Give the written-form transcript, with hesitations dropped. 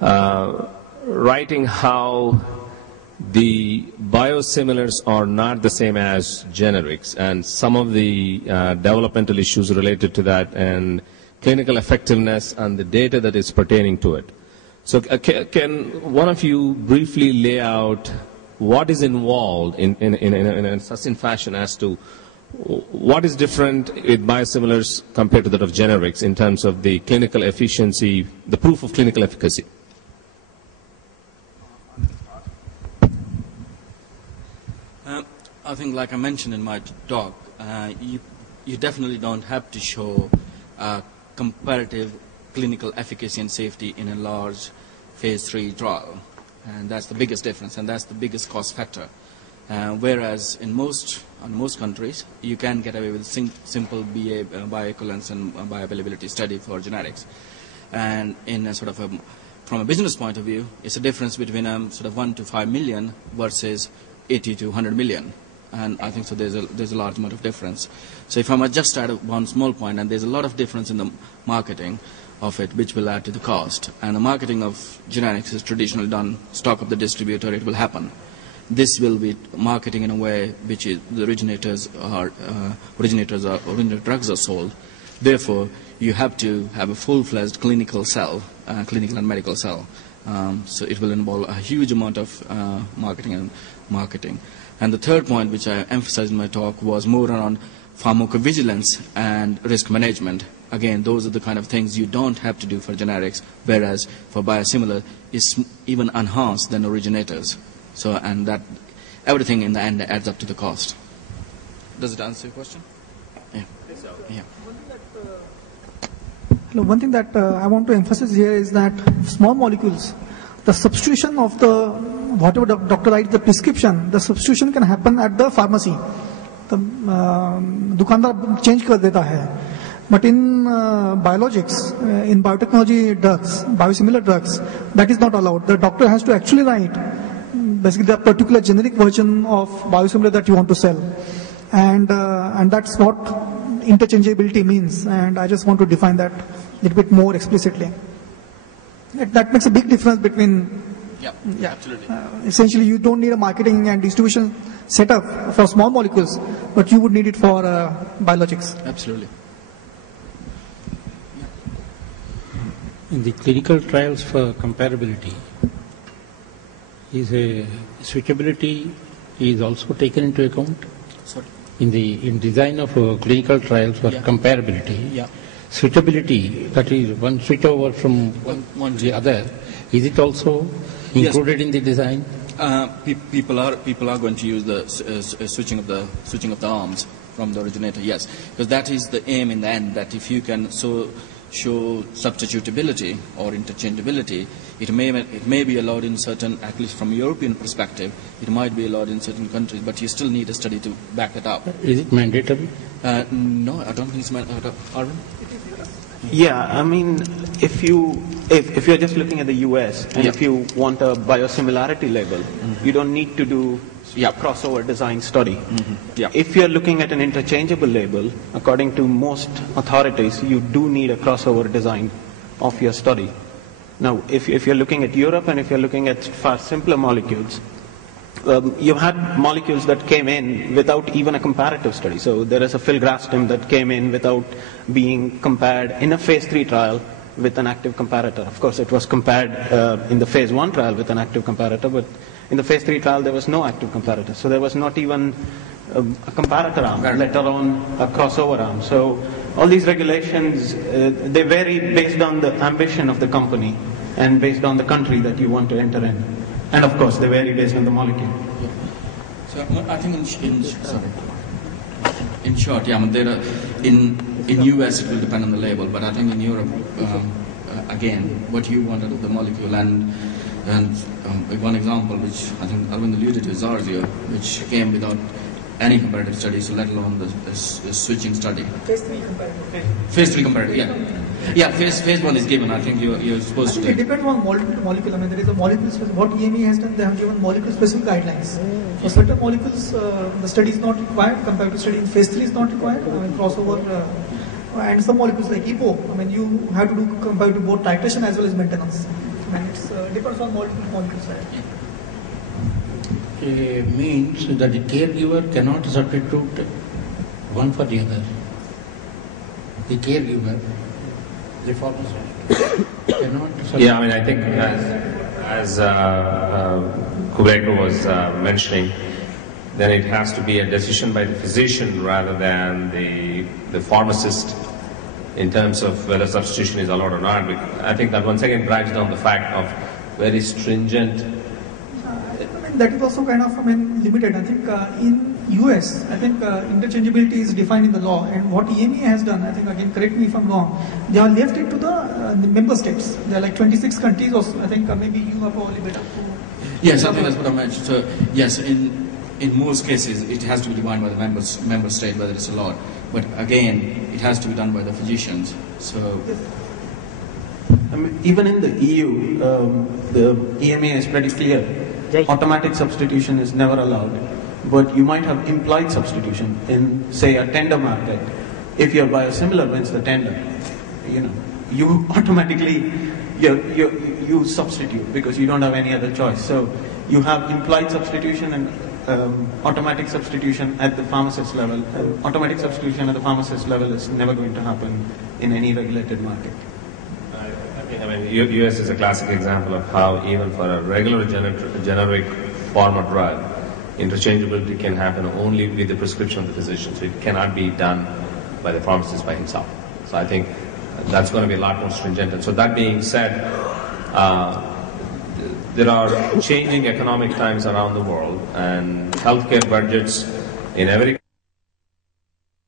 writing how the biosimilars are not the same as generics, and some of the developmental issues related to that, and clinical effectiveness and the data that is pertaining to it. So can one of you briefly lay out what is involved in a succinct fashion as to what is different with biosimilars compared to that of generics in terms of the clinical efficiency, the proof of clinical efficacy? I think, like I mentioned in my talk, you definitely don't have to show comparative clinical efficacy and safety in a large phase 3 trial. And that's the biggest difference, and that's the biggest cost factor. Whereas in most countries, you can get away with simple bioequivalence and bioavailability study for generics. And in a sort of from a business point of view, it's a difference between sort of 1 to 5 million versus 80 to 100 million. And I think so there's a large amount of difference. So if I might just add one small point, and there's a lot of difference in the marketing of it, which will add to the cost. And the marketing of generics is traditionally done, stock of the distributor, it will happen. This will be marketing in a way which is the original drugs are sold. Therefore, you have to have a full-fledged clinical and medical cell. So it will involve a huge amount of marketing. And the third point, which I emphasized in my talk, was more around pharmacovigilance and risk management. Again, those are the kind of things you don't have to do for generics, whereas for biosimilar is even enhanced than originators. So, and that everything in the end adds up to the cost. Does it answer your question? Yeah. Yeah. One thing that I want to emphasize here is that small molecules, the substitution of the whatever the doctor writes the prescription, the substitution can happen at the pharmacy. The दुकानदार change कर देता है. But in biologics, in biotechnology drugs, biosimilar drugs, that is not allowed. The doctor has to actually write basically the particular generic version of biosimilar that you want to sell, and that's what interchangeability means. And I just want to define that a little bit more explicitly. That makes a big difference between. Yeah, absolutely. Essentially, you don't need a marketing and distribution setup for small molecules, but you would need it for biologics. Absolutely. In the clinical trials for comparability, is a switchability is also taken into account? Sorry? In design of clinical trials for comparability, switchability, that is one switch over from one to the other, is it also included in the design? People are going to use the switching of the arms from the originator. Yes, because that is the aim in the end. That if you can show substitutability or interchangeability, it may be allowed in certain, at least from a European perspective, it might be allowed in certain countries, but you still need a study to back it up. Is it mandatory? No, I don't think it's mandatory. Arvind? Yeah, I mean, if you're just looking at the US and if you want a biosimilarity label, you don't need to do crossover design study. If you're looking at an interchangeable label, according to most authorities, you do need a crossover design of your study. Now, if you're looking at Europe and if you're looking at far simpler molecules, you had molecules that came in without even a comparative study. So there is a filgrastim that came in without being compared in a phase 3 trial with an active comparator. Of course, it was compared in the phase 1 trial with an active comparator, but in the phase 3 trial there was no active comparator. So there was not even a comparator arm, let alone a crossover arm. So all these regulations, they vary based on the ambition of the company and based on the country that you want to enter in. And of course, they vary based on the molecule. So I think in short, there are, in US it will depend on the label, but I think in Europe, again, what you want out of the molecule, and one example which I think Arvind alluded to is Zarzio, which came without any comparative study, so let alone the switching study. Phase 3 comparative. Phase 3 comparative, yeah. Phase 1 is given. I think you're supposed to take. It depends on molecule. I mean, there is a molecule specific. What EME has done, they have given molecule specific guidelines. For certain molecules, the study is not required. Comparative study in phase 3 is not required. I mean, crossover. And some molecules like EPO, I mean, you have to do comparative both titration as well as maintenance. I mean, it's depends on molecule side. Means that the caregiver cannot substitute one for the other. The caregiver, the pharmacist, cannot substitute. Yeah, I mean, I think as Kubreko was mentioning, then it has to be a decision by the physician rather than the pharmacist in terms of whether substitution is allowed or not. I think that once again drives down the fact of very stringent. That is also kind of, limited. I think in US, I think interchangeability is defined in the law, and what EMA has done, I think, again, correct me if I'm wrong, they are left it to the member states. There are like 26 countries, or I think maybe you are probably better to. Yes, I think that's what I mentioned. So yes, in most cases, it has to be defined by the member state whether it's allowed. But again, it has to be done by the physicians. So. Even in the EU, the EMA is pretty clear. Automatic substitution is never allowed, but you might have implied substitution in, say, a tender market. If your biosimilar wins the tender, you automatically you substitute because you don't have any other choice. So you have implied substitution and automatic substitution at the pharmacist level. Automatic substitution at the pharmacist level is never going to happen in any regulated market. US is a classic example of how even for a regular generic pharma drug, interchangeability can happen only with the prescription of the physician. So it cannot be done by the pharmacist by himself. So I think that's going to be a lot more stringent. And so that being said, there are changing economic times around the world, and healthcare budgets in every